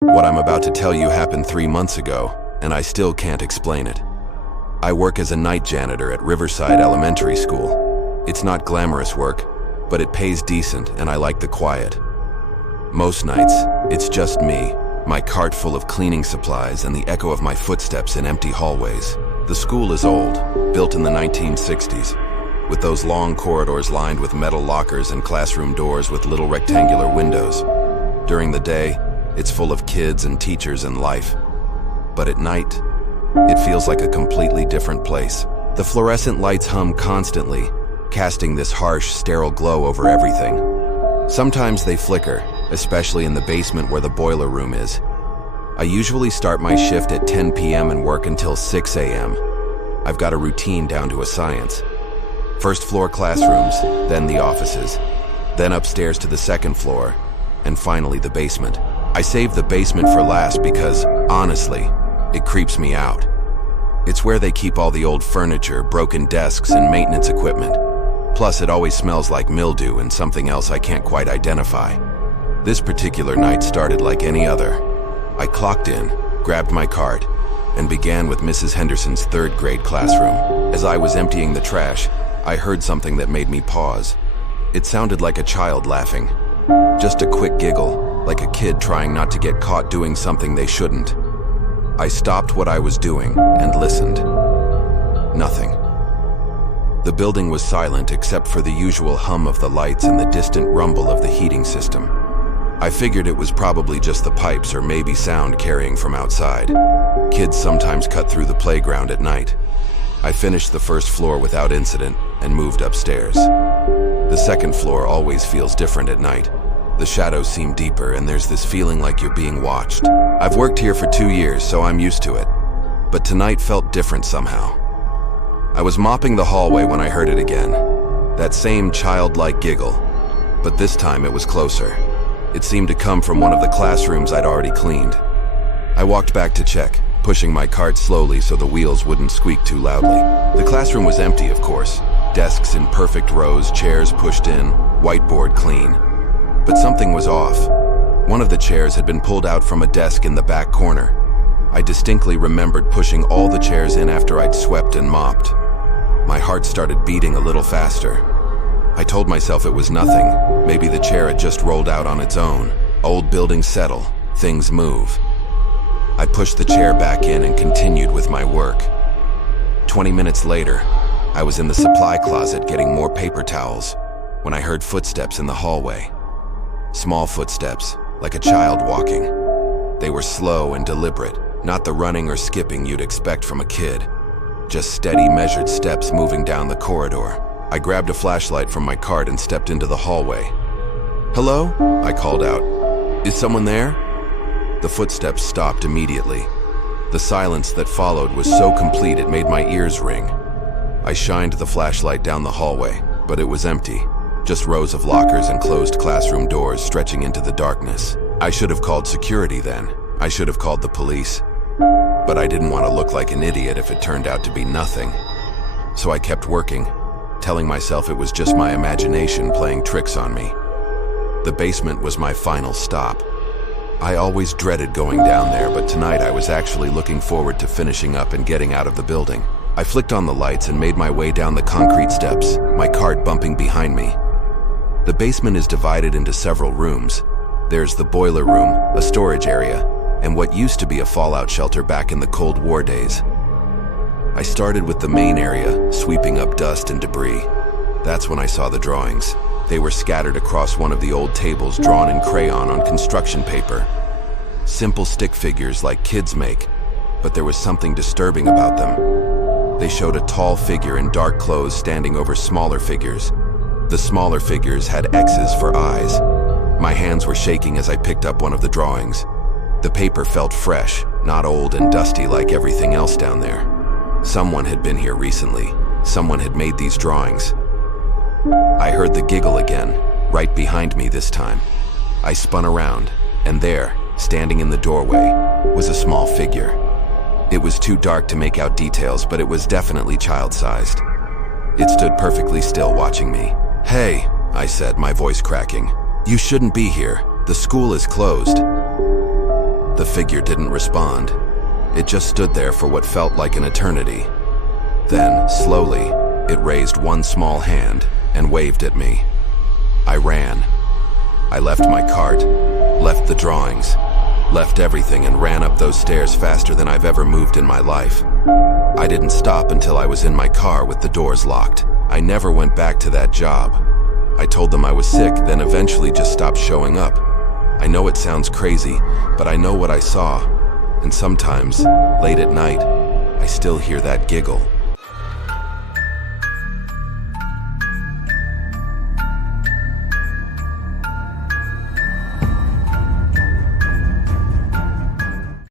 What I'm about to tell you happened 3 months ago, and I still can't explain it. I work as a night janitor at Riverside Elementary School. It's not glamorous work, but it pays decent and I like the quiet. Most nights, it's just me, my cart full of cleaning supplies and the echo of my footsteps in empty hallways. The school is old, built in the 1960s, with those long corridors lined with metal lockers and classroom doors with little rectangular windows. During the day, it's full of kids and teachers and life. But at night, it feels like a completely different place. The fluorescent lights hum constantly, casting this harsh, sterile glow over everything. Sometimes they flicker, especially in the basement where the boiler room is. I usually start my shift at 10 p.m. and work until 6 a.m. I've got a routine down to a science. First floor classrooms, then the offices, then upstairs to the second floor, and finally the basement. I saved the basement for last because, honestly, it creeps me out. It's where they keep all the old furniture, broken desks, and maintenance equipment. Plus, it always smells like mildew and something else I can't quite identify. This particular night started like any other. I clocked in, grabbed my cart, and began with Mrs. Henderson's third grade classroom. As I was emptying the trash, I heard something that made me pause. It sounded like a child laughing. Just a quick giggle, like a kid trying not to get caught doing something they shouldn't. I stopped what I was doing and listened. Nothing. The building was silent except for the usual hum of the lights and the distant rumble of the heating system. I figured it was probably just the pipes or maybe sound carrying from outside. Kids sometimes cut through the playground at night. I finished the first floor without incident and moved upstairs. The second floor always feels different at night. The shadows seem deeper and there's this feeling like you're being watched. I've worked here for 2 years, so I'm used to it. But tonight felt different somehow. I was mopping the hallway when I heard it again. That same childlike giggle. But this time it was closer. It seemed to come from one of the classrooms I'd already cleaned. I walked back to check, pushing my cart slowly so the wheels wouldn't squeak too loudly. The classroom was empty, of course. Desks in perfect rows, chairs pushed in, whiteboard clean. But something was off. One of the chairs had been pulled out from a desk in the back corner. I distinctly remembered pushing all the chairs in after I'd swept and mopped. My heart started beating a little faster. I told myself it was nothing. Maybe the chair had just rolled out on its own. Old buildings settle, things move. I pushed the chair back in and continued with my work. 20 minutes later, I was in the supply closet getting more paper towels when I heard footsteps in the hallway. Small footsteps, like a child walking. They were slow and deliberate, not the running or skipping you'd expect from a kid. Just steady, measured steps moving down the corridor. I grabbed a flashlight from my cart and stepped into the hallway. "Hello?" I called out. "Is someone there?" The footsteps stopped immediately. The silence that followed was so complete it made my ears ring. I shined the flashlight down the hallway, but it was empty. Just rows of lockers and closed classroom doors stretching into the darkness. I should have called security then. I should have called the police. But I didn't want to look like an idiot if it turned out to be nothing. So I kept working, telling myself it was just my imagination playing tricks on me. The basement was my final stop. I always dreaded going down there, but tonight I was actually looking forward to finishing up and getting out of the building. I flicked on the lights and made my way down the concrete steps, my cart bumping behind me. The basement is divided into several rooms. There's the boiler room, a storage area, and what used to be a fallout shelter back in the Cold War days. I started with the main area, sweeping up dust and debris. That's when I saw the drawings. They were scattered across one of the old tables drawn in crayon on construction paper. Simple stick figures like kids make, but there was something disturbing about them. They showed a tall figure in dark clothes standing over smaller figures. The smaller figures had X's for eyes. My hands were shaking as I picked up one of the drawings. The paper felt fresh, not old and dusty like everything else down there. Someone had been here recently. Someone had made these drawings. I heard the giggle again, right behind me this time. I spun around, and there, standing in the doorway, was a small figure. It was too dark to make out details, but it was definitely child-sized. It stood perfectly still watching me. "Hey," I said, my voice cracking. "You shouldn't be here. The school is closed." The figure didn't respond. It just stood there for what felt like an eternity. Then, slowly, it raised one small hand and waved at me. I ran. I left my cart, left the drawings, left everything and ran up those stairs faster than I've ever moved in my life. I didn't stop until I was in my car with the doors locked. I never went back to that job. I told them I was sick, then eventually just stopped showing up. I know it sounds crazy, but I know what I saw. And sometimes, late at night, I still hear that giggle.